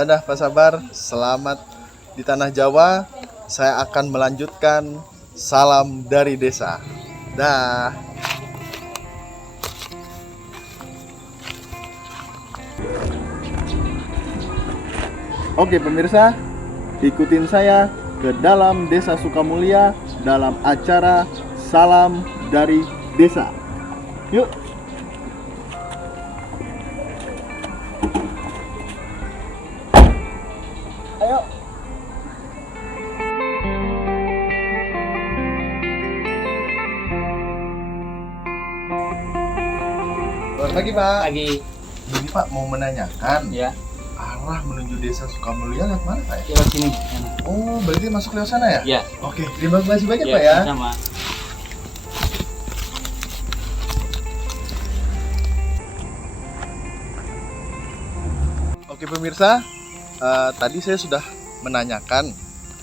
Dadah Pak Sabar, selamat di Tanah Jawa. Saya akan melanjutkan salam dari desa. Dah. Oke pemirsa, ikutin saya ke dalam Desa Sukamulya dalam acara Salam dari Desa. Yuk. Ayo. Selamat pagi Pak. Pagi. Ini Pak mau menanyakan Ya, arah menuju Desa Sukamulya lewat mana Pak ya? lewat sini. Oh, berarti masuk lewat sana ya? Ya. Oke, terima kasih banyak Ya, Pak ya. sama. Oke pemirsa, tadi saya sudah menanyakan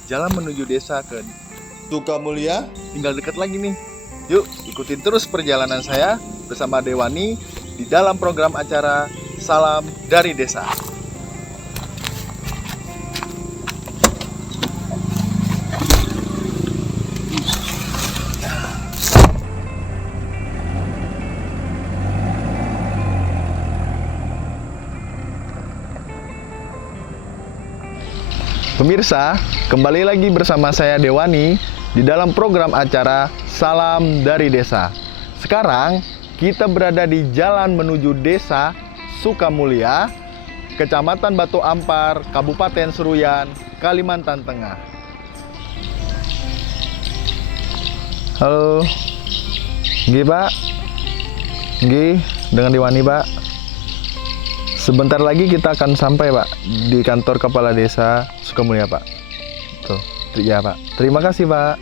jalan menuju desa ke Sukamulya, tinggal dekat lagi nih. Yuk, ikutin terus perjalanan saya bersama Dewani di dalam program acara Salam dari Desa. Pemirsa, kembali lagi bersama saya Dewani di dalam program acara Salam dari Desa. Sekarang kita berada di jalan menuju Desa Sukamulya, Kecamatan Batu Ampar, Kabupaten Seruyan, Kalimantan Tengah. Halo. Nggih, Pak. Nggih, dengan Dewani, Pak. Sebentar lagi kita akan sampai Pak di kantor Kepala Desa Sukamulya Pak. Tuh, ya Pak. Terima kasih Pak.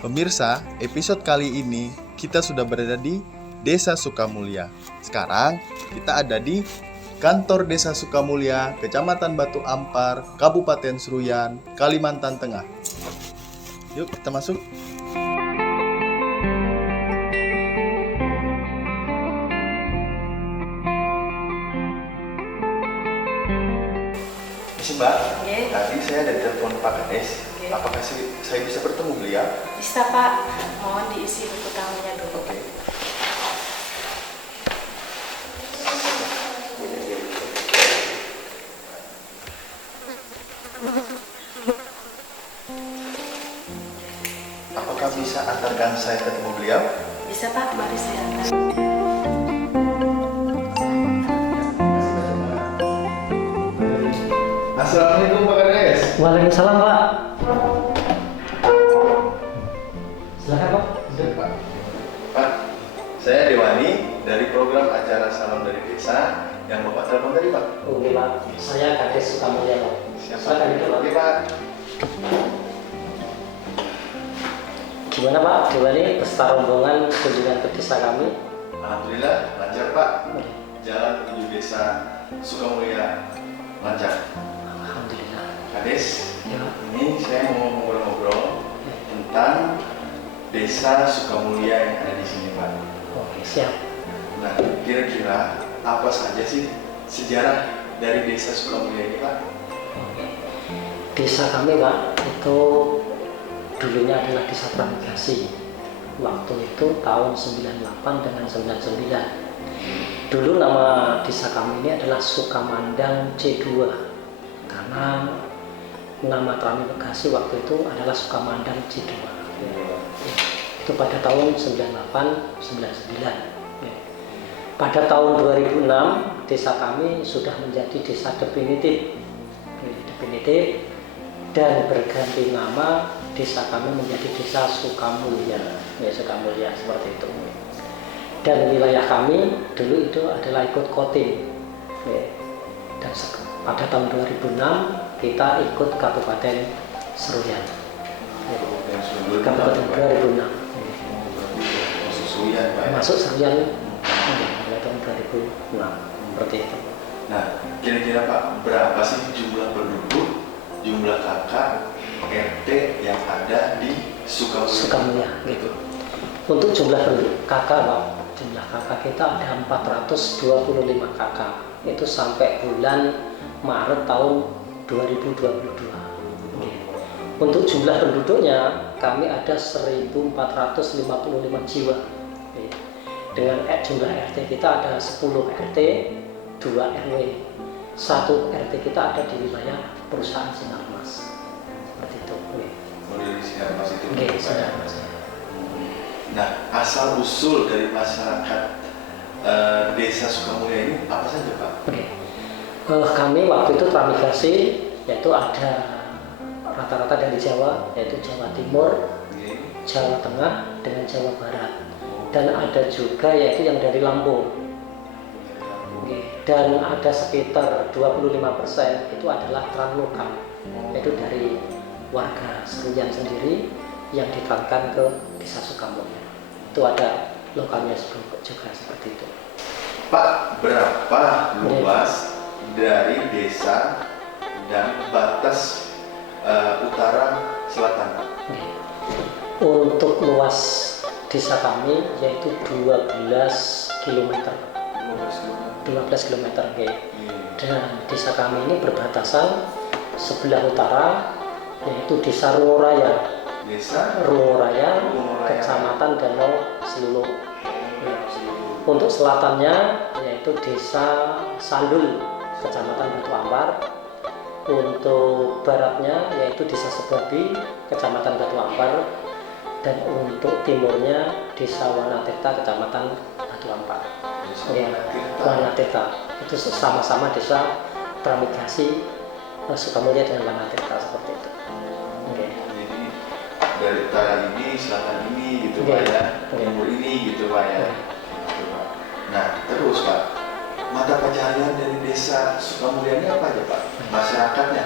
Pemirsa, episode kali ini kita sudah berada di Desa Sukamulya. Sekarang kita ada di kantor Desa Sukamulya, Kecamatan Batu Ampar, Kabupaten Seruyan, Kalimantan Tengah. Yuk kita masuk. Mbak, tadi saya ada telepon Pak Kades. Apakah saya bisa bertemu beliau? Bisa Pak, mohon diisi buku tamunya dulu. Oke. Apakah bisa antarkan saya ketemu beliau? Bisa Pak, mari saya antar. Assalamualaikum Pak Kades. Waalaikumsalam, Pak. Silakan, Pak. Pak. Pak, saya Dewani dari program acara Salam dari Desa yang Bapak telepon tadi Pak. Oke, Pak. Saya Kades Sukamulya, Pak. Silakan itu, Pak. Oke Pak. Gimana, Pak? Dewani peserta rombongan kunjungan ke desa kami? Alhamdulillah lancar Pak. Jalan menuju Desa Sukamulya lancar. Alhamdulillah. Kades, Ya, Pak. ini saya mau ngobrol-ngobrol tentang Desa Sukamulya yang ada di sini Pak. Oke, siap. Nah, kira-kira apa saja sih sejarah dari Desa Sukamulya ini Pak? Oke. Desa kami, Pak, itu dulunya adalah desa Pramugari. Waktu itu tahun 98 dengan 99. Dulu nama desa kami ini adalah Sukamandang C2 karena nama Pramugari waktu itu adalah Sukamandang C2. Itu pada tahun 98-99. Pada tahun 2006 desa kami sudah menjadi desa definitif dan berganti nama. Desa kami menjadi Desa Sukamulya, Sukamulya seperti itu. Dan wilayah kami dulu itu adalah ikut Kotim. Dan pada tahun 2006 kita ikut Kabupaten Seruyan. Kabupaten 2006. Masuk Seruyan, Pak. Masuk Seruyan pada tahun 2006 seperti itu. Nah, kira-kira Pak, berapa sih jumlah penduduk, jumlah kakak RT yang ada di Sukamulya gitu. Untuk jumlah penduduk kakak, Pak, jumlah kakak kita ada 425 kakak. Itu sampai bulan Maret tahun 2022. Untuk jumlah penduduknya kami ada 1.455 jiwa. Dengan jumlah RT kita ada 10 RT, 2 RW. 1 RT kita ada di wilayah perusahaan Sinarmas. Seperti itu. Dari Sinarmas itu. Sinarmas. Nah, asal usul dari masyarakat Desa Sukamulya ini apa saja, Pak? Kami waktu itu transmigrasi, yaitu ada rata-rata dari Jawa, yaitu Jawa Timur, Jawa Tengah, dengan Jawa Barat. Dan ada juga yaitu yang dari Lampung. Dan ada sekitar 25% itu adalah translokal, yaitu dari warga Seruyan sendiri yang diterangkan ke Desa Sukamulya. Itu ada lokalnya juga seperti itu. Pak, berapa luas dari desa dan batas utara selatan, Pak? Untuk luas desa kami yaitu 12 km. 12 km. Dan desa kami ini berbatasan sebelah utara yaitu Desa Rungoraya. Rungoraya, Kecamatan Danau Selulu. Untuk selatannya yaitu Desa Sandul, Kecamatan Batu Ampar. Untuk baratnya yaitu Desa Sebabi, Kecamatan Batu Ampar. Dan untuk timurnya Desa Wanatirta, Kecamatan Batu Ampar. Wanatirta itu sama-sama desa transmigrasi Sukamulya dengan Wanatirta seperti itu. Dari utara ini, selatan ini gitu Pak ya, timur ini gitu Pak ya. Nah terus Pak, mata pencaharian dari Desa Sukamulya ini apa aja Pak? Masyarakatnya?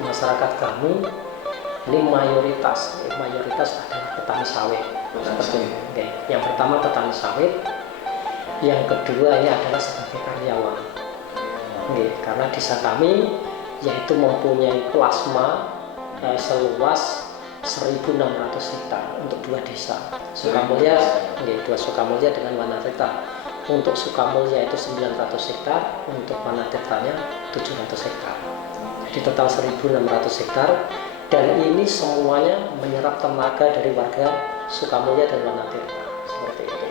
Masyarakat kami ini mayoritas adalah petani sawit. Seperti ini. Yang pertama petani sawit, yang kedua ini adalah sebagai karyawan. Karena desa kami yaitu mempunyai plasma seluas 1.600 hektar untuk 2 desa. Sukamulya, dua Sukamulya dengan Wanatirta. Untuk Sukamulya itu 900 hektar, untuk Wanatirtanya 700 hektar. Jadi total 1.600 hektar. Dan ini semuanya menyerap tenaga dari warga Sukamulya dan Wanatirta. Seperti itu.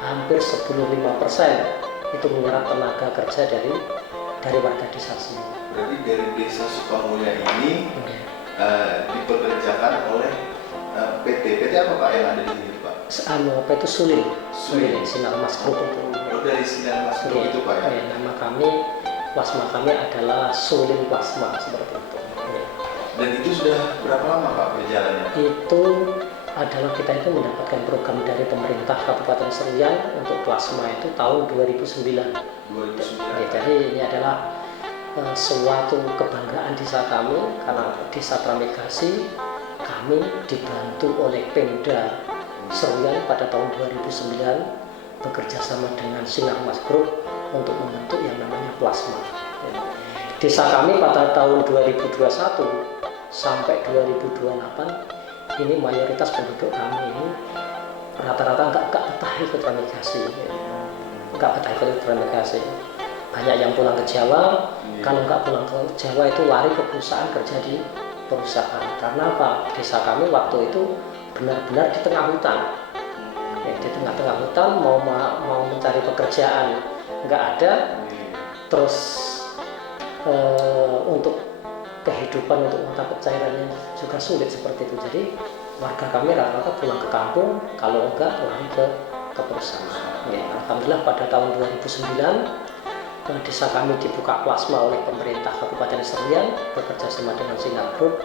Hampir 75% itu menyerap tenaga kerja dari warga desa semua. Berarti dari Desa Sukamulya ini dipekerjakan oleh PT apa Pak yang ada di sini Pak? Apa itu Sulin Sinarmas Group itu. Dari Sinarmas Group itu Pak ya? Nama kami, plasma kami adalah Sulin Plasma seperti itu. Dan itu sudah berapa lama Pak berjalannya? Itu adalah kita itu mendapatkan program dari pemerintah Kabupaten Seruyan untuk plasma itu tahun 2009. Jadi ini adalah suatu kebanggaan desa kami karena desa transmigrasi kami dibantu oleh Pemda Seruyan pada tahun 2009 bekerja sama dengan Sinarmas Group untuk membentuk yang namanya plasma. Desa kami pada tahun 2021 sampai 2028 ini mayoritas penduduk kami ini rata-rata nggak betah ikut transmigrasi. Banyak yang pulang ke Jawa. Kalau nggak pulang ke Jawa itu lari ke perusahaan, kerja di perusahaan. Karena apa? Desa kami waktu itu benar-benar di tengah hutan. Di tengah-tengah hutan mau mencari pekerjaan nggak ada. Terus untuk kehidupan, untuk mata pencahariannya juga sulit seperti itu. Jadi warga kami rata-rata pulang ke kampung, kalau enggak lari ke perusahaan. Alhamdulillah pada tahun 2009 desa kami dibuka plasma oleh pemerintah Kabupaten Seruyan bekerja sama dengan Sinar Group.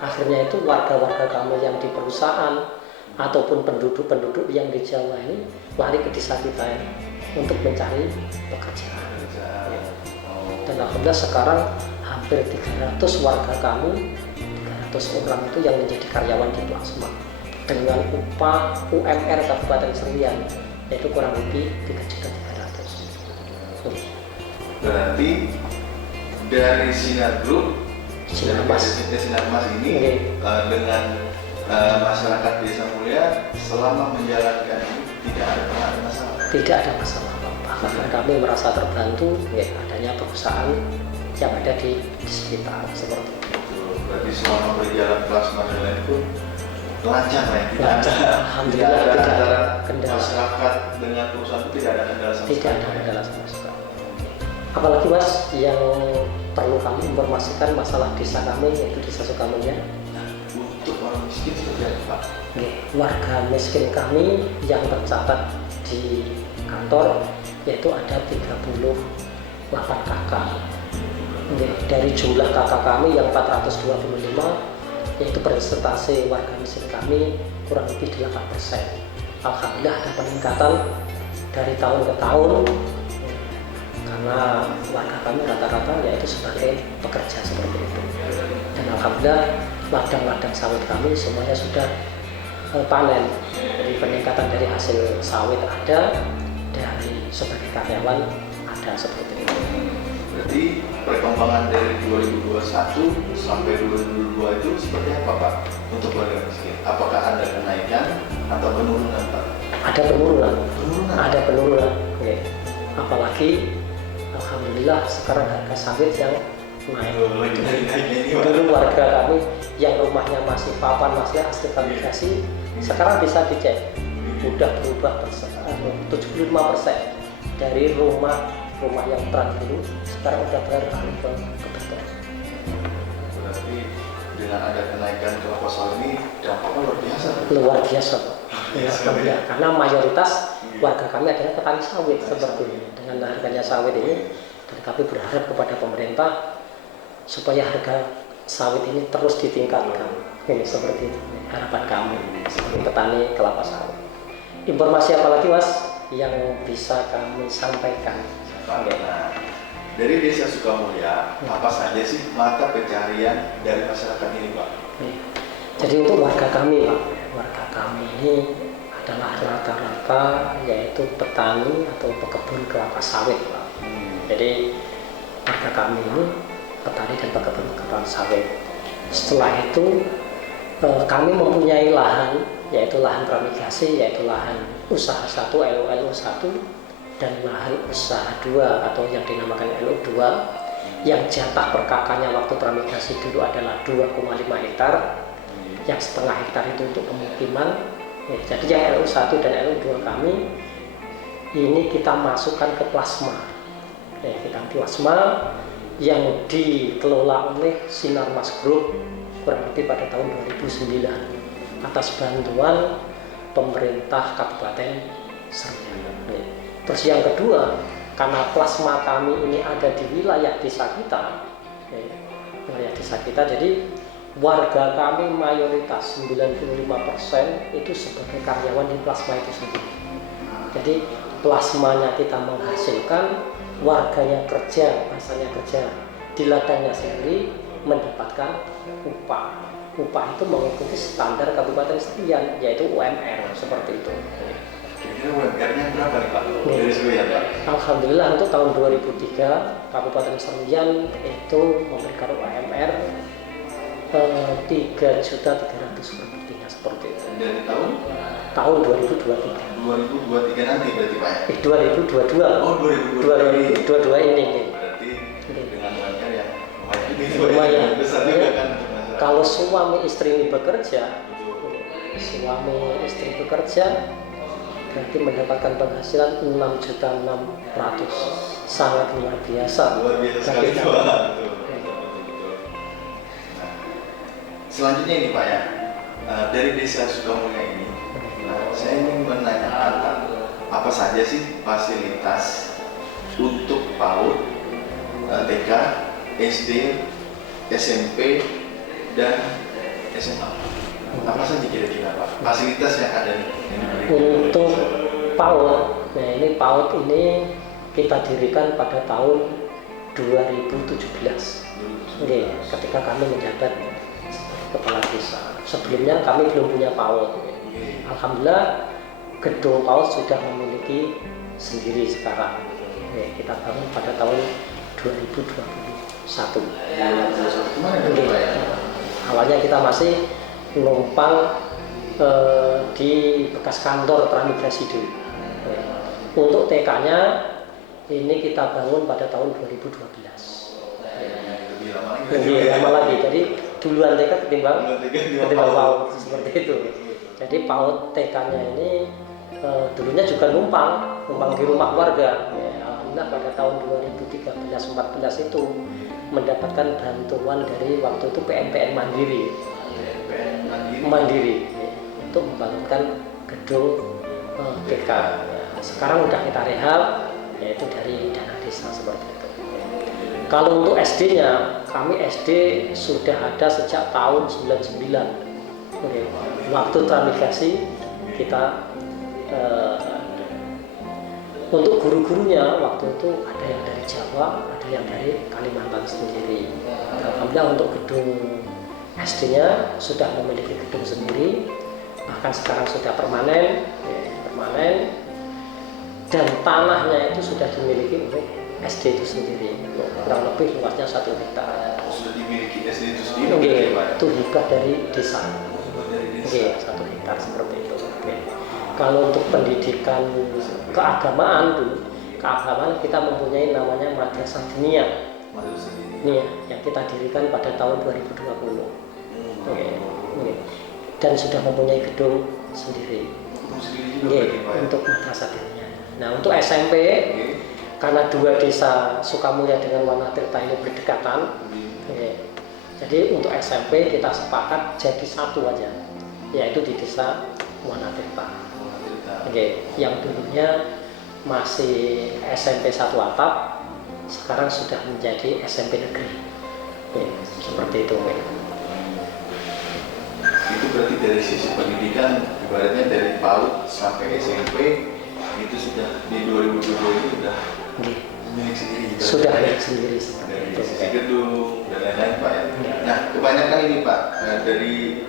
Akhirnya itu warga-warga kami yang di perusahaan ataupun penduduk-penduduk yang di Jawa ini lari ke desa kita ini untuk mencari pekerjaan. Ya. Dan alhamdulillah sekarang hampir 300 warga kami, 300 orang itu yang menjadi karyawan di Plasma dengan upah UMR Kabupaten Serian yaitu kurang lebih 3.300.000. Berarti dari Sinar Group, Sinar Mas ini dengan masyarakat Desa Mulia selama menjalankan ini tidak ada masalah. Tidak ada masalah apa-apa. Karena kami merasa terbantu ya adanya perusahaan yang ada di sekitar seperti itu. Berarti selama berjalan Plasma dan lain itu lancar ya? Alhamdulillah tidak ada kendala. Masyarakat dengan perusahaan itu tidak ada kendala sama sekali. Tidak ada kendala sama sekali. Apalagi Mas yang perlu kami informasikan masalah desa kami yaitu Desa Sukamulya. Untuk orang miskin seperti apa Pak? Warga miskin kami yang tercatat di kantor yaitu ada 38 kakak. Dari jumlah kakak kami yang 425 yaitu persentase warga miskin kami kurang lebih 8%. Alhamdulillah ada peningkatan dari tahun ke tahun karena warga kami rata-rata yaitu sebagai pekerja seperti itu. Dan alhamdulillah ladang-ladang sawit kami semuanya sudah panen. Jadi peningkatan dari hasil sawit ada, dari sebagai karyawan ada seperti itu. Berarti perkembangan dari 2021 sampai 2022 itu seperti apa Pak untuk warga miskin? Apakah ada kenaikan atau penurunan Pak? Ada penurunan. Ada penurunan. Oke. Apalagi alhamdulillah sekarang harga sawit yang naik. Dulu warga kami yang rumahnya masih papan, masih asli fabrikasi, sekarang bisa dicek udah berubah 75% dari rumah yang terang dulu sekarang udah beralih ke beton. Berarti dengan ada kenaikan kelapa sawit ini dampaknya luar biasa. Luar biasa Pak. Ya, karena mayoritas warga kami adalah petani sawit seperti ini. Dengan harganya sawit ini, dan kami berharap kepada pemerintah supaya harga sawit ini terus ditingkatkan. Ini seperti itu harapan kami sebagai petani kelapa sawit. Informasi apa lagi Mas yang bisa kami sampaikan? Nah, dari Desa Sukamulya, apa saja sih mata pencarian dari masyarakat ini Pak? Jadi untuk warga kami Pak, warga kami ini adalah rata-rata yaitu petani atau pekebun kelapa sawit Pak. Jadi warga kami ini petani dan pekebun kelapa sawit. Setelah itu kami mempunyai lahan, yaitu lahan pramigasi, yaitu lahan usaha 1 LULU 1 dan lahan usaha 2 atau yang dinamakan LU 2 yang jatah per kakaknya waktu pramigasi dulu adalah 2,5 hektar, yang setengah hektar itu untuk pemukiman. Ya, jadi yang LU 1 dan LU 2 kami ini kita masukkan ke Plasma. Ya, kita Plasma yang dikelola oleh Sinar Mas Group kurang lebih pada tahun 2009 atas bantuan pemerintah Kabupaten Serian. Terus yang kedua, karena Plasma kami ini ada di wilayah desa kita, jadi warga kami mayoritas 95% itu sebagai karyawan di Plasma itu sendiri. Jadi plasmanya kita menghasilkan, warganya kerja, bahasanya kerja di ladangnya sendiri mendapatkan upah. Upah itu mengikuti standar Kabupaten Serian, yaitu UMR seperti itu. Kira-kira UMR-nya berapa nih Pak? Dari Serian Pak? Alhamdulillah untuk tahun 2003 Kabupaten Serian itu memberikan UMR 3.300.000 rupiah seperti itu. Dari tahun? Tahun 2023. 2023 nanti berarti Pak ya? 2022. Oh 2022 ini. Berarti dengan UMR yang lumayan besar juga kan? Kalau suami istri bekerja, berarti mendapatkan penghasilan 6.600.000, sangat luar biasa. Luar biasa sekali Pak. Betul. Selanjutnya ini Pak ya, dari Desa Sukamulya ini, saya ingin menanyakan apa saja sih fasilitas untuk PAUD, TK, SD, SMP, dan SMA. Apa saja kira-kira Pak fasilitas yang ada nih? Untuk PAUD, nah ini PAUD ini kita dirikan pada tahun 2017. Oke, ketika kami menjabat kepala desa. Sebelumnya kami belum punya PAUD. Alhamdulillah gedung PAUD sudah memiliki sendiri sekarang. Oke, kita bangun pada tahun 2021. Oke. Awalnya kita masih numpang di bekas kantor transmigrasi dulu. Untuk TK-nya ini kita bangun pada tahun 2012. Lebih lama lagi. Jadi duluan TK ketimbang PAUD seperti itu. Jadi PAUD TK-nya ini dulunya juga numpang di rumah warga. Alhamdulillah pada tahun 2013-14 itu mendapatkan bantuan dari waktu itu PNPN Mandiri untuk membangunkan gedung TK. Sekarang udah kita rehab, yaitu dari dana desa seperti itu. Kalau untuk SD-nya, kami SD sudah ada sejak tahun 99. Oke. Waktu transmigrasi kita untuk guru-gurunya waktu itu ada yang dari Jawa, ada yang dari Kalimantan sendiri. Alhamdulillah untuk gedung SD-nya sudah memiliki gedung sendiri, bahkan sekarang sudah permanen, dan tanahnya itu sudah dimiliki oleh SD itu sendiri, kurang lebih luasnya 1 hektar. Sudah dimiliki SD itu sendiri? Itu hibah dari desa. 1 hektar seperti itu. Kalau untuk pendidikan keagamaan dulu, kita mempunyai namanya Madrasah Diniyah. Yang kita dirikan pada tahun 2020. Dan sudah mempunyai gedung sendiri. Untuk Madrasah Diniyah. Nah, untuk SMP, karena 2 desa Sukamulya dengan Wanatirta ini berdekatan, jadi untuk SMP kita sepakat jadi 1 aja, yaitu di desa Wanatirta. Yang dulunya masih SMP 1 atap, sekarang sudah menjadi SMP negeri. Seperti itu. Itu berarti dari sisi pendidikan, ibaratnya dari PAUD sampai SMP itu sudah di 2020 itu sudah milik sendiri. Sudah milik sendiri. Dari sisi gedung dan lain-lain Pak ya. Nah, kebanyakan ini Pak dari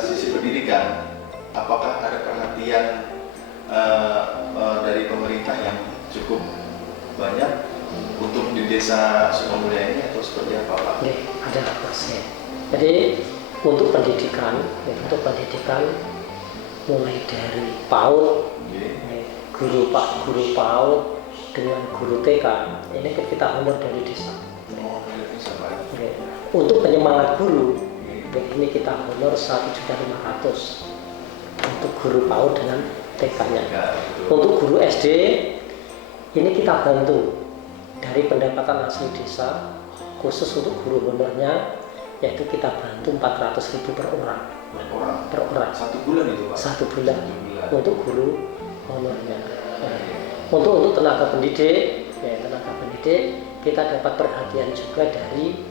sisi pendidikan, apakah ada perhatian dari pemerintah yang cukup banyak untuk di desa Sukamulya ini atau seperti apa Pak? Ada persen. Jadi untuk pendidikan mulai dari PAUD, guru PAUD dengan guru TK ini kita honor dari desa. Untuk penyemangat guru ini kita honor 1.500.000 untuk guru PAUD dengan TK-nya. Untuk guru SD ini kita bantu dari pendapatan asli desa, khusus untuk guru honornya, yaitu kita bantu 400.000 per orang. Per orang. 1 bulan itu Pak? 1 bulan untuk guru honornya. Untuk tenaga pendidik, kita dapat perhatian juga dari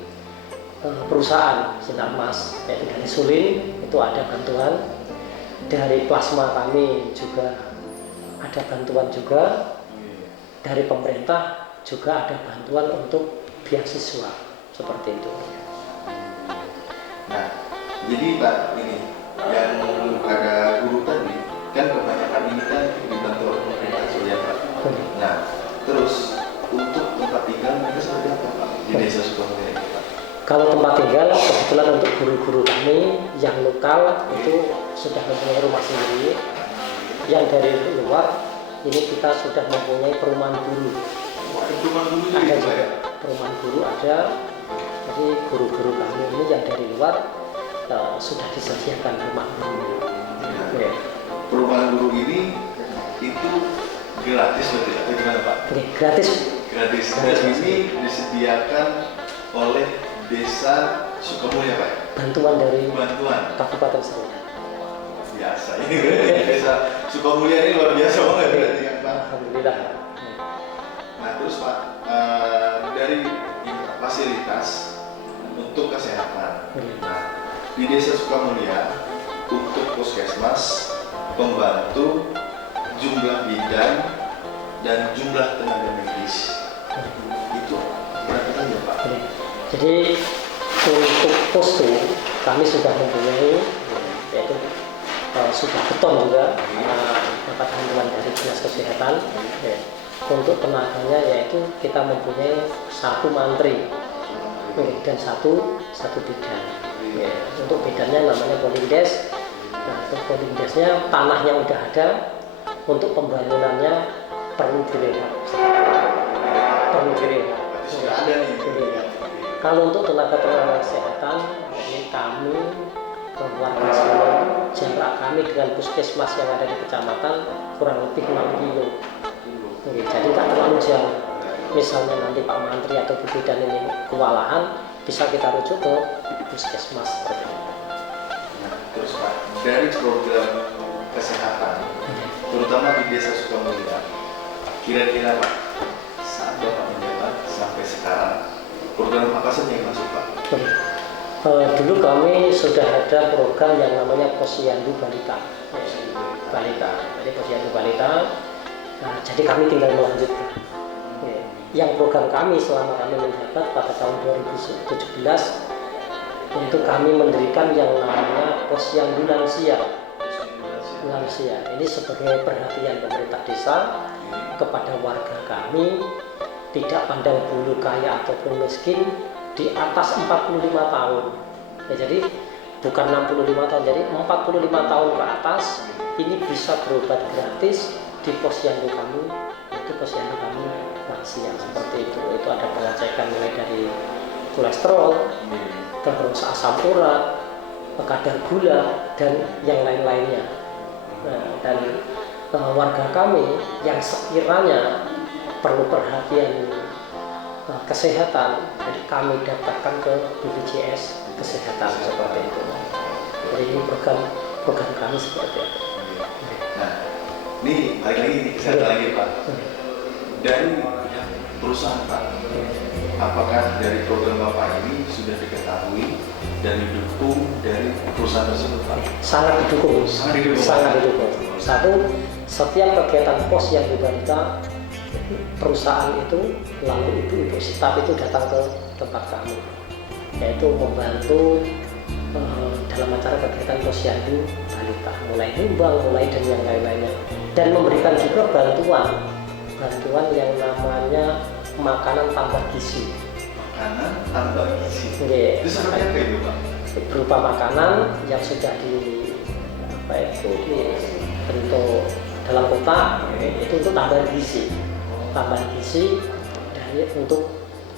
perusahaan Sinarmas, yaitu dari Sulin itu ada bantuan. Dari plasma kami juga ada bantuan juga. Dari pemerintah juga ada bantuan untuk beasiswa seperti itu. Nah, jadi Pak ini yang ada guru tadi kan kebanyakan ini kan dibantu oleh pemerintah saja Pak. Nah, terus untuk tempat tinggal mereka seperti apa Pak di desa Sukamulya ini Pak? Kalau tempat tinggal kebetulan untuk guru-guru kami yang lokal itu sudah mempunyai rumah sendiri. Yang dari luar ini kita sudah mempunyai perumahan guru. Perumahan guru ada juga. Perumahan guru ada. Jadi guru-guru kami ini yang dari luar sudah disediakan rumah guru. Perumahan guru ini itu gratis berarti atau gimana Pak? Gratis. Gratis. Dan ini disediakan oleh desa Sukamulya Pak? Bantuan dari Kabupaten Serang. Biasa ini desa Sukamulya ini luar biasa banget berarti kan Pak? Alhamdulillah. Nah terus Pak, dari fasilitas untuk kesehatan, nah, di desa Sukamulya puskesmas, pembantu, jumlah bidan, dan jumlah tenaga medis. Itu berapa saja Pak? Jadi untuk posko kami sudah mempunyai, yaitu sudah beton juga karena dapat bantuan dari dinas kesehatan. Untuk tenaganya yaitu kita mempunyai 1 mantri dan satu bidan. Untuk bidannya namanya polindes. Nah, untuk polindesnya tanahnya udah ada, untuk pembangunannya perlu direhab. Sudah ada nih. Kalau untuk tenaga kesehatan, ini kami warga sini, jarak kami dengan puskesmas yang ada di kecamatan kurang lebih 6 kilo. Jadi tak terlalu jauh. Misalnya nanti Pak Mantri atau Bu Bidan ini kewalahan, bisa kita rujuk ke puskesmas seperti itu. Nah, terus Pak, dari program kesehatan, terutama di Desa Sukamulya, kira-kira Pak, saat Bapak menjabat sampai sekarang, program apa saja yang masuk Pak? Dulu kami sudah ada program yang namanya Posyandu Balita. Jadi Posyandu Balita. Nah, jadi kami tinggal melanjutkan. Yang program kami selama kami menjabat pada tahun 2017 untuk kami mendirikan yang namanya Posyandu Lansia. Ini sebagai perhatian pemerintah desa kepada warga kami, tidak pandang bulu kaya ataupun miskin, di atas 45 tahun. Jadi bukan 65 tahun, jadi 45 tahun ke atas ini bisa berobat gratis di posyandu kami, itu posyandu kami lansia seperti itu. Itu ada pengecekan mulai dari kolesterol, terus asam urat, kadar gula, dan yang lain-lainnya. Dan warga kami yang sekiranya perlu perhatian kesehatan, jadi kami daftarkan ke BPJS kesehatan seperti itu. Jadi ini program kami seperti itu. Nah, ini balik lagi kesehatan lagi Pak. Dari perusahaan Pak, apakah dari program Bapak ini sudah diketahui dan didukung dari perusahaan tersebut Pak? Sangat didukung. Satu, setiap kegiatan pos yang dibantu perusahaan itu, lalu ibu-ibu staf itu datang ke tempat kami, yaitu membantu dalam acara kegiatan posyandu balita, mulai nyumbang, mulai dan yang lain-lainnya, dan memberikan juga bantuan yang namanya makanan tambah gizi. Makanan tambah gizi. Itu seperti apa itu Pak? Berupa makanan yang sudah dibentuk dalam kotak, itu untuk tambahan gizi dari untuk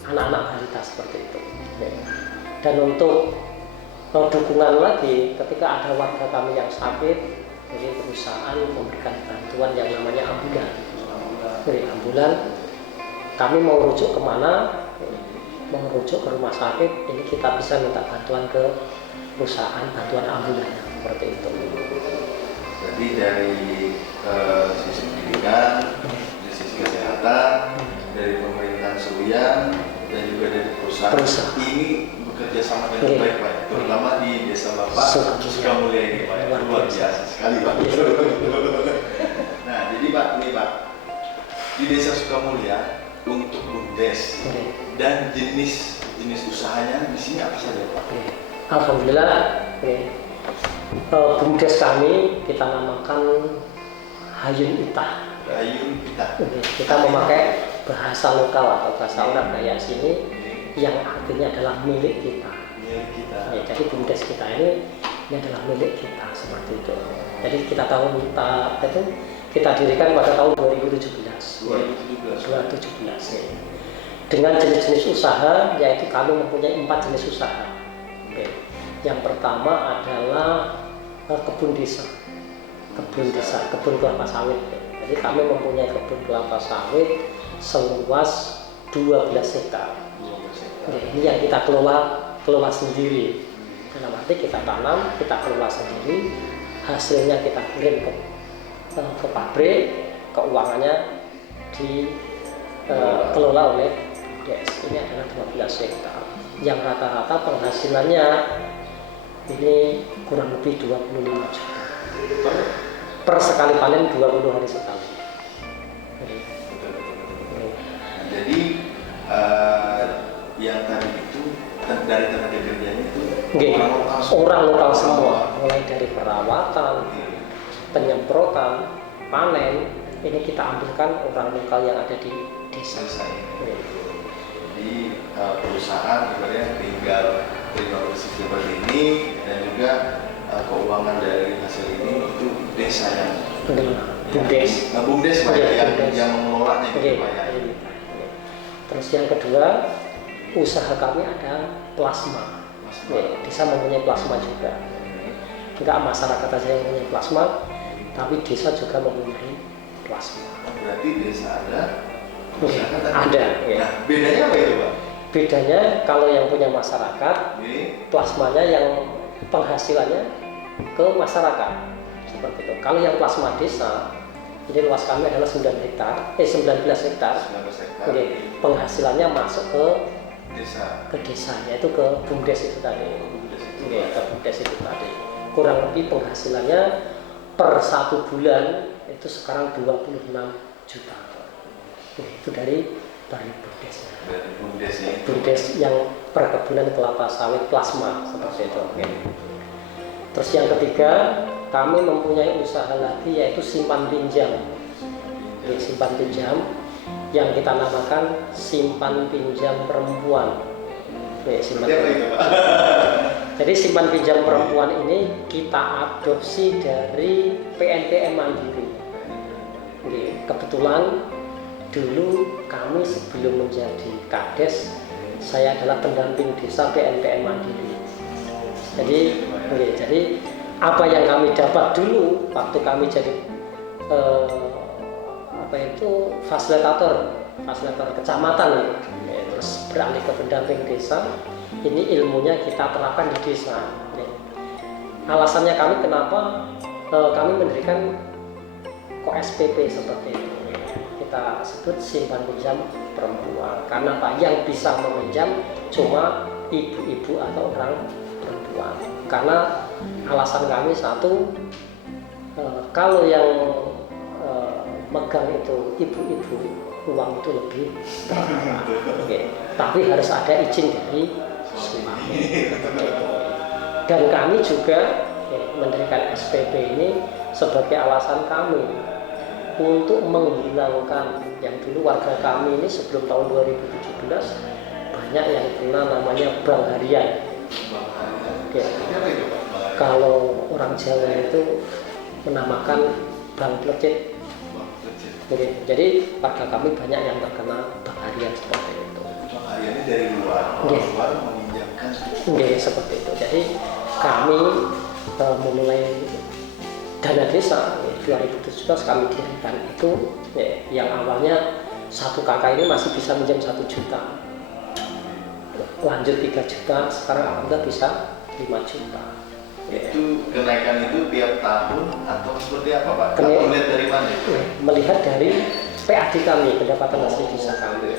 anak-anak balita seperti itu. Dan untuk dukungan lagi, ketika ada warga kami yang sakit, jadi perusahaan memberikan bantuan yang namanya ambulan. Kami mau rujuk kemana, mau rujuk ke rumah sakit, ini kita bisa minta bantuan ke perusahaan, bantuan ambulan seperti itu. Jadi dari sisi pendidikan, dari sisi kesehatan, dari pemerintahan Seruyan, dan juga dari perusahaan. Ini bekerja sama dengan baik Pak, terutama di desa Bapak Sukamulya ini Pak, luar biasa sekali Pak. Nah jadi Pak, ini Pak, di desa Sukamulya untuk BUMDes dan jenis usahanya di sini apa saja Pak? Alhamdulillah, BUMDes kami kita namakan Hayun Ita. Kita memakai bahasa lokal atau bahasa orang Dayak sini yang artinya adalah milik kita. Jadi BUMDes kita ini adalah milik kita seperti itu. Jadi kita kita dirikan pada tahun 2017. Dengan jenis-jenis usaha, yaitu kami mempunyai 4 jenis usaha. Yang pertama adalah kebun desa, kebun kelapa sawit. Jadi kami mempunyai kebun kelapa sawit seluas 12 hektar. Ini yang kita kelola sendiri. Dalam arti kita tanam, kita kelola sendiri, hasilnya kita kirim ke pabrik, keuangannya dikelola oleh BUMDes. Ini adalah 12 hektar. Yang rata-rata penghasilannya ini kurang lebih 25 juta. per sekali panen 20 hari sekali. Jadi yang tadi itu dari tenaga kerjanya itu orang lokal semua, mulai dari perawatan, penyemprotan, panen, ini kita ambilkan orang lokal yang ada di desa. Jadi perusahaan ibaratnya tinggal terima bersih seperti ini, dan juga keuangan dari hasil ini itu desa yang BUMDes Pak yang mengelolanya gitu Pak ya. Terus yang kedua, usaha kami ada plasma. Desa mempunyai plasma juga. Enggak masyarakat saja yang mempunyai plasma, tapi desa juga mempunyai plasma. Berarti desa ada, ada. Nah, bedanya apa itu Pak? Bedanya kalau yang punya masyarakat, plasmanya yang penghasilannya ke masyarakat. Seperti itu. Kalau yang plasma desa, jadi luas kami adalah 19 hektar. Penghasilannya masuk ke desa, yaitu ke BUMDes itu tadi. Ke BUMDes itu tadi. Kurang lebih penghasilannya per 1 bulan itu sekarang 26 juta. Itu dari BUMDes. BUMDes yang perkebunan kelapa sawit plasma seperti itu. Terus yang ketiga, kami mempunyai usaha lagi yaitu simpan pinjam. Simpan pinjam yang kita namakan simpan pinjam perempuan. Jadi simpan pinjam perempuan ini kita adopsi dari PNPM Mandiri. Kebetulan dulu kami sebelum menjadi Kades, saya adalah pendamping desa PNPM Mandiri. Jadi apa yang kami dapat dulu waktu kami jadi fasilitator kecamatan, terus beralih ke pendamping desa, ini ilmunya kita terapkan di desa. Alasannya kami kenapa kami mendirikan SPP seperti itu, kita sebut simpan pinjam perempuan, karena Pak yang bisa meminjam cuma ibu-ibu atau orang perempuan. Karena alasan kami satu, kalau yang megang itu ibu-ibu, uang itu lebih tapi harus ada izin dari suami. Dan kami juga mendirikan SPP ini sebagai alasan kami untuk menghilangkan yang dulu warga kami ini sebelum tahun 2017 banyak yang kenal namanya bank harian. Kalau orang Jawa itu menamakan bank plecet. Jadi warga kami banyak yang terkena bank harian seperti itu. Bank hariannya dari luar meminjamkan. Seperti itu. Jadi kami memulai dana desa 2017 kami dirikan itu yang awalnya satu kakak ini masih bisa minjam 1 juta, lanjut 3 juta, sekarang alhamdulillah bisa 5 juta. Itu kenaikan itu tiap tahun atau seperti apa Pak? Kalau melihat dari mana? Melihat dari PAD kami, pendapatan asli desa kami.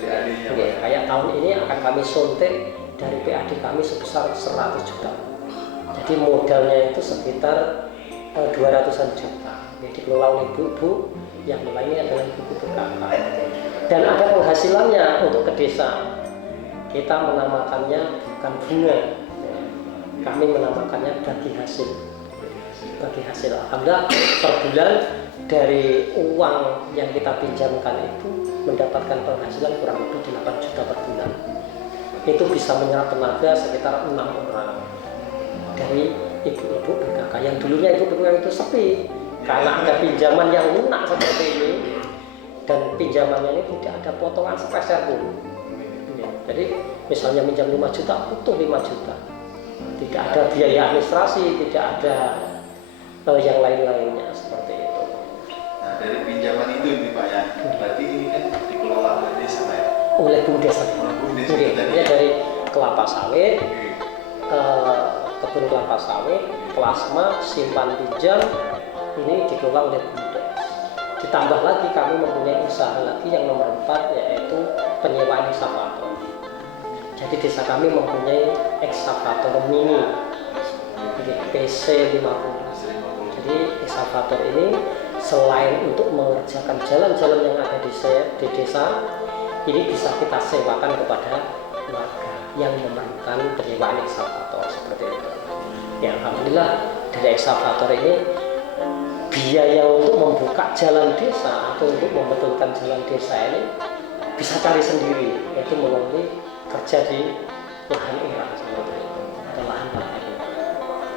Kayak tahun ini akan kami suntik dari PAD kami sebesar 100 juta. Jadi modalnya itu sekitar 200-an juta. Dikelola oleh ibu-ibu, yang lainnya adalah ibu PKK. Dan ada penghasilannya untuk ke desa. Kita menamakannya bukan bunga, kami menamakannya bagi hasil. Alhamdulillah per bulan dari uang yang kita pinjamkan itu mendapatkan penghasilan kurang lebih 8 juta per bulan. Itu bisa menyerap tenaga sekitar 6 orang dari ibu-ibu PKK yang dulunya ibu PKK itu sepi karena ada pinjaman yang lunak seperti ini, dan pinjamannya ini tidak ada potongan sepeser pun. Jadi misalnya minjam 5 juta utuh 5 juta, tidak ada biaya administrasi, tidak ada yang lain-lainnya seperti itu. Nah dari pinjaman itu ini Pak ya, berarti ini kan dikelola oleh desa Pak ya? Oleh BUMDes. Jadi dari kelapa sawit, kebun kelapa sawit, plasma, simpan pinjam, ini dikelola oleh BUMDes. Ditambah lagi kami mempunyai usaha lagi yang nomor 4, yaitu penyewaan ekskavator. Jadi desa kami mempunyai ekskavator mini PC 50. Jadi eksavator ini selain untuk mengerjakan jalan-jalan yang ada di desa, ini bisa kita sewakan kepada warga yang memerlukan penyewaan eksavator seperti itu. Ya, alhamdulillah dari eksavator ini biaya untuk membuka jalan desa atau untuk membetulkan jalan desa ini bisa cari sendiri, yaitu melalui kerja di lahan orang seperti itu, atau lahan panen.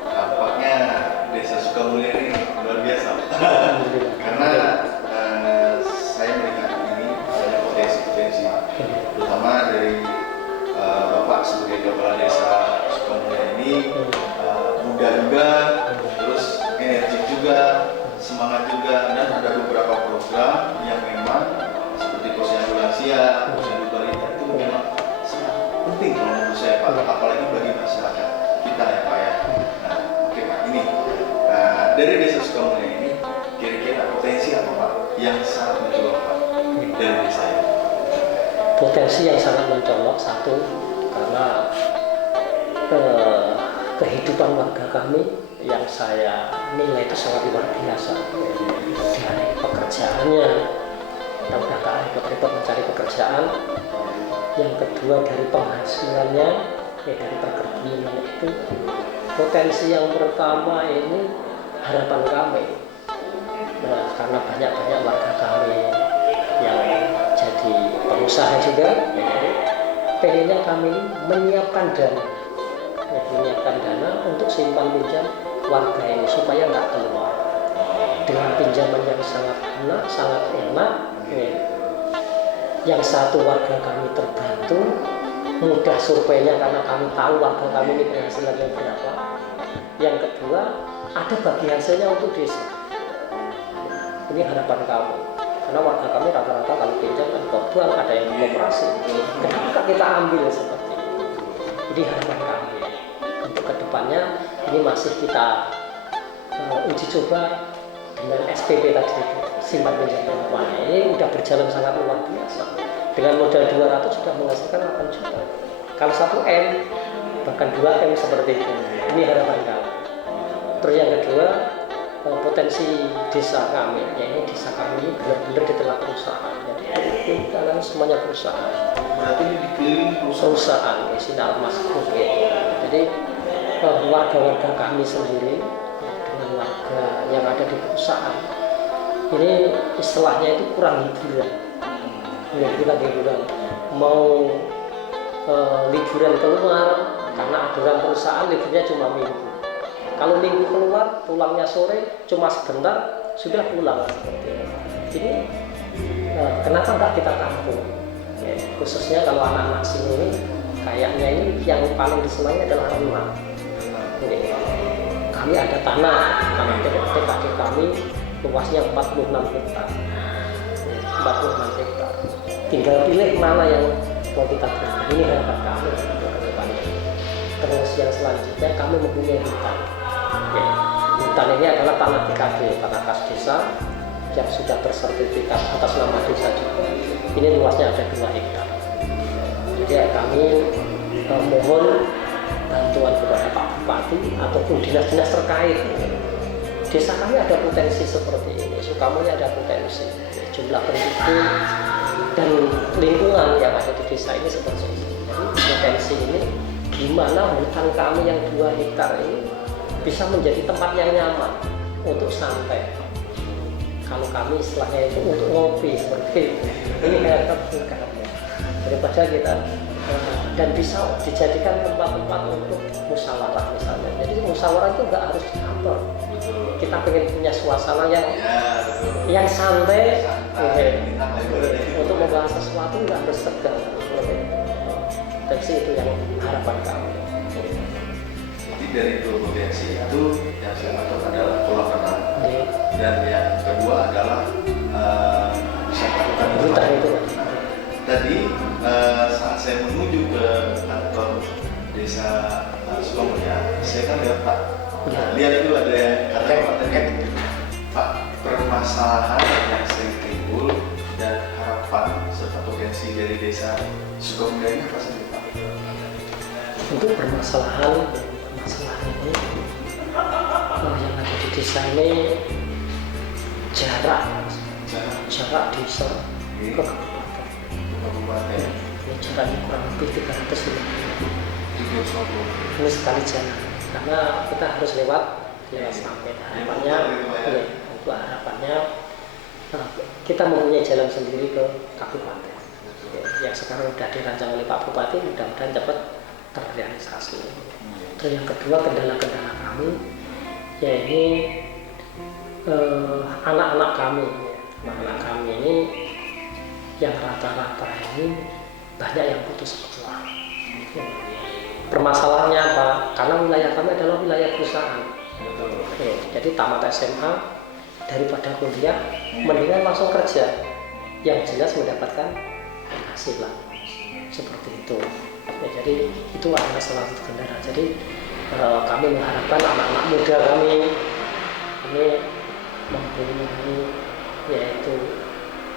Tampaknya Desa Sukamulya ini luar biasa. Karena saya melihat ini banyak potensi-potensi, terutama dari Bapak sebagai kepala desa Sukamulya ini muda juga, terus energi juga, semangat juga, dan ada beberapa program yang memang seperti posyandu lansia, posyandu balita itu memang sangat penting kalau menurut saya Pak, apalagi bagi masyarakat kita ya Pak ya. Nah, oke Pak, ini dari Desa Sukamulya ini kira-kira potensi apa Pak yang sangat mencolok Pak dari desa ini? Potensi yang sangat mencolok, satu karena kehidupan warga kami yang saya nilai itu sangat luar biasa, dari pekerjaannya yang udah gak repot-repot mencari pekerjaan, yang kedua dari penghasilannya, ya dari perkebunan itu. Potensi yang pertama ini harapan kami, nah, karena banyak warga kami yang jadi pengusaha juga, ya, pengennya kami menyiapkan dana untuk simpan pinjam warga ini supaya nggak keluar dengan pinjaman yang sangat enak. Ya. Yang satu, warga kami terbantu, mudah surveinya karena kami tahu warga kami ini penghasilannya berapa. Yang kedua, ada bagi hasilnya untuk desa. Ini harapan kami, karena warga kami rata-rata kalau pinjam kan kebetulan ada yang koperasi. Kenapa kita ambil seperti itu? Jadi harapan kami untuk kedepannya ini masih kita uji coba dengan SPP tadi itu, simpan pinjam perempuan. Ini udah berjalan sangat luar biasa. Dengan modal 200 sudah menghasilkan 8 juta. Kalau 1 M bahkan 2 M seperti itu. Ini harapan kami. Terus yang kedua, potensi desa kami, yaitu desa kami ini benar-benar di tengah perusahaan. Jadi dalam semuanya perusahaan. Berarti ini dikelilingi perusahaan, Sinar Mas Group gitu. Jadi warga-warga kami sendiri dengan warga yang ada di perusahaan ini istilahnya itu kurang hiburan. Hiburan mau liburan keluar karena aturan perusahaan liburnya cuma minggu. Kalau minggu keluar pulangnya sore cuma sebentar sudah pulang seperti itu. Ini kenapa nggak kita tampung? Ya, khususnya kalau anak-anak sini ini kayaknya ini yang paling disenangi adalah rumah. Kami ada tanah TKD kami luasnya 46 hektar. 46 hektar. Tinggal pilih mana yang mau kita beli. Ini harapan kami untuk ke depannya. Terus yang selanjutnya kami mempunyai hutan. Ya, hutan ini adalah tanah TKD, tanah kas desa yang sudah bersertifikat atas nama desa juga. Ini luasnya ada 2 hektar. Jadi kami mohon bantuan kepada Pak Bupati ataupun dinas-dinas terkait. Desa kami ada potensi seperti ini, Sukamulya ada potensi, jumlah penduduk dan lingkungan yang ada di desa ini seperti ini. Jadi potensi ini gimana hutan kami yang 2 hektar ini bisa menjadi tempat yang nyaman untuk santai. Kalau kami istilahnya itu untuk ngopi seperti itu. Ini kayak kami daripada kita dan bisa dijadikan tempat-tempat untuk musyawarah misalnya. Jadi musyawarah itu nggak harus di kantor. Kita pengen punya suasana yang santai, untuk membahas sesuatu nggak harus tegang. Dan itu yang harapan kami. Jadi dari 2 potensi itu yang satu adalah kolam renang dan yang kedua adalah wisata hutan itu. Tadi saat saya menuju ke kantor desa Sukamulya, saya kan lihat Pak. Lihat itu ada yang kata Pak tadi, Pak, permasalahan yang sering timbul dan harapan serta potensi dari desa Sukamulya ini apa saja Pak? Untuk permasalahan ini yang ada di desa ini jarak desa ke kabupaten. Ini jaraknya kurang lebih 350. Ini sekali jalan, karena kita harus lewat sampai harapannya, untuk harapannya kita mempunyai jalan sendiri ke kabupaten. Yang sekarang sudah dirancang oleh Pak Bupati, mudah-mudahan dapat terrealisasi. Terus yang kedua, kendala-kendala kami, yaitu anak-anak kami. Anak kami ini yang rata-rata ini banyak yang putus sekolah. Permasalahannya apa? Karena wilayah kami adalah wilayah perusahaan. Jadi tamat SMA daripada kuliah, mendingan langsung kerja yang jelas mendapatkan penghasilan seperti itu. Jadi itu adalah salah satu kendala. Jadi kami mengharapkan anak-anak muda kami ini mempunyai yaitu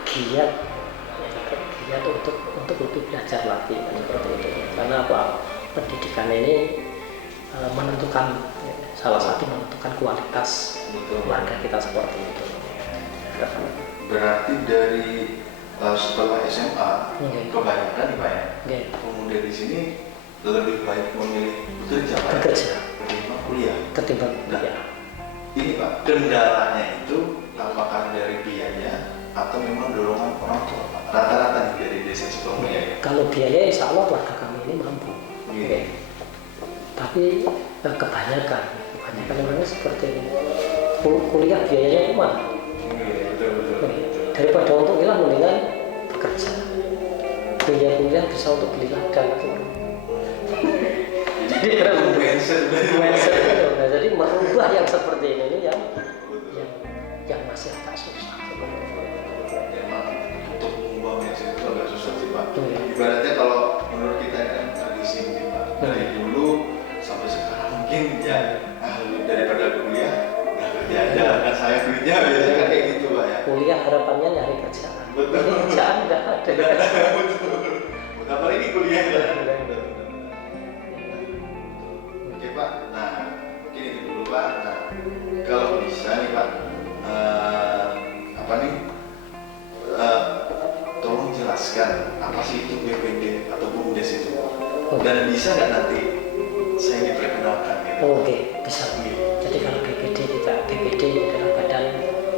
giat untuk lebih belajar lagi seperti itu. Karena apa? Pendidikan ini menentukan salah satu menentukan kualitas warga kita seperti itu. Berarti dari setelah SMA kebanyakan nih Pak ya, pemuda di sini lebih baik memilih bekerja ketimbang kuliah. Nah, ini Pak, kendalanya itu apakah dari biaya atau memang dorongan orang tua Pak? Rata-rata dari desa Sukamulya. Kalau biaya insya Allah warga kami ini mampu. Tapi kebanyakan orangnya seperti ini. Kuliah biayanya itu mahal. Daripada untuk hilang mendingan bekerja. Biaya kuliah bisa untuk beli ladang. Jadi merubah yang seperti ini yang masih agak susah. Memang untuk mengubah mindset itu agak susah sih Pak. Ibaratnya kalau menurut kita kan tradisi mungkin Pak, dari dulu sampai sekarang mungkin ya daripada kuliah nggak kerja aja kan saya duitnya biasanya kan kayak gitu Pak ya. Kuliah harapannya nyari kerjaan. Betul. Kerjaan nggak ada. Betul. Betapa ini kuliah ya. Oke Pak, nah mungkin itu dulu Pak. Nah kalau bisa nih Pak, tolong jelaskan apa sih itu BPD atau BUMDes itu, dan bisa nggak nanti saya diperkenalkan gitu? Oke, bisa. Jadi kalau BPD adalah Badan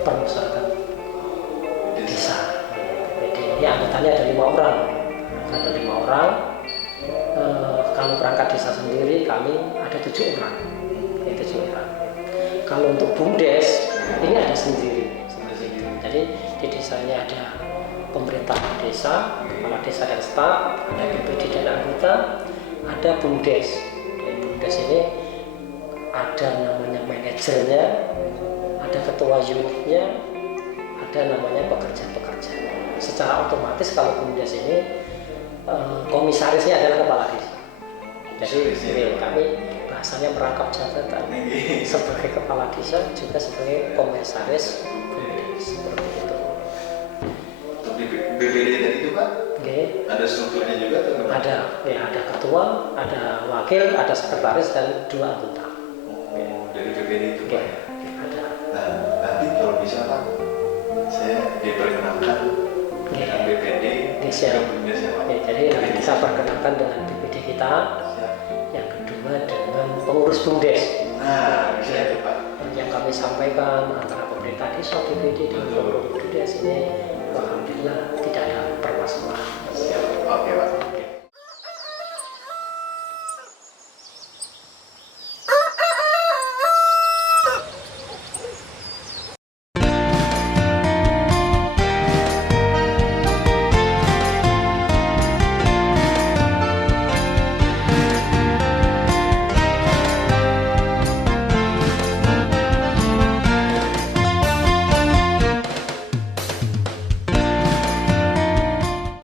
Permusyawaratan Desa. BPD ini anggotanya ada 5 orang. Ada 5 orang. Kalau perangkat desa sendiri kami ada 7 orang. Kalau untuk BUMDes ini ada sendiri. Jadi di desanya ada pemerintah desa, kepala desa dan staf, ada BPD dan anggota, ada BUMDes. BUMDes ini ada namanya manajernya, ada ketua unitnya, ada namanya pekerja-pekerja. Secara otomatis kalau BUMDes ini komisarisnya adalah kepala desa. Jadi kami bahasanya merangkap jabatan sebagai kepala desa juga sebagai komisaris seperti itu. Untuk di BPD tadi itu Pak, ada strukturnya juga atau ada ketua, ada wakil, ada sekretaris dan 2 anggota. Dari BPD itu Pak. Ada. Nah nanti kalau bisa Pak, saya diperkenalkan dengan BPD Desa. BUMDes ya Pak. Jadi nanti kita perkenalkan dengan BPD kita. Yang kedua dengan pengurus BUMDes. Nah bisa itu Pak. Yang kami sampaikan antara pemerintah desa, BPD dan pengurus BUMDes ini, alhamdulillah